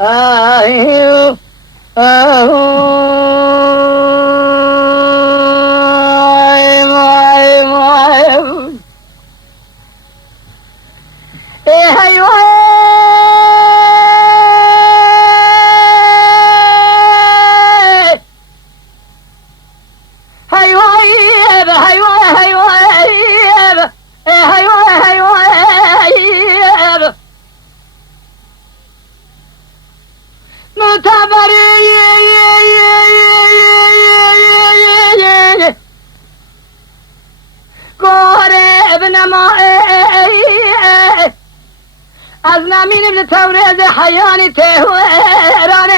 آه از نمین ابن تورز حیانی تهرانه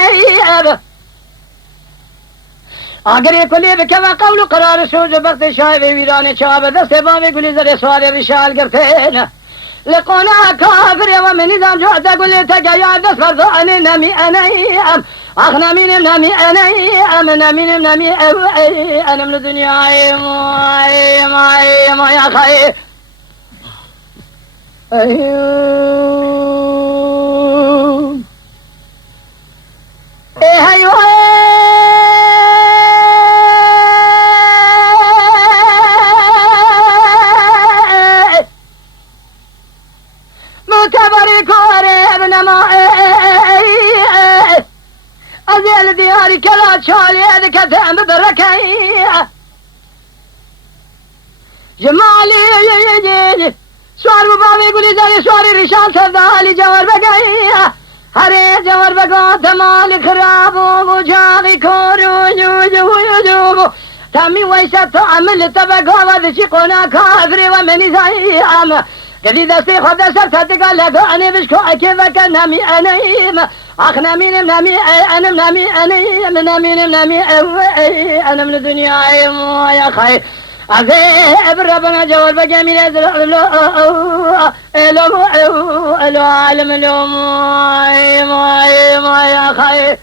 اگر یک کلی بکه و قول و قرار سوز و بخت شای به ویران چاب دست بام گلی زر سوار رشال گرتین لقونا کافر و من نظام جوعت گلی تگیا دست فرضان نمی انیم اخ نمینم نمی انیم نمینم نمی انم لدنیای ما یا خیر أزيل دياري كلا شالي هذيك تهم بركي جمالي سوار بابي يقولي زاري سواري رشال سردالي جوار بقاي هري جوار بقا تمالي خراب ومجاغي كورو يوجو تامي ويسا تعمل تبقى وذشي قونا كافري ومني زايام قدي دستي خود سر تتقال لدعني بشكو كيفك نامي أنيم أخ نامين نامي أنم نامي أنيم نامين نامي أنا من الدنيا يا خير عذاب ربنا جوال بجميل الو عالم اليوم يا خير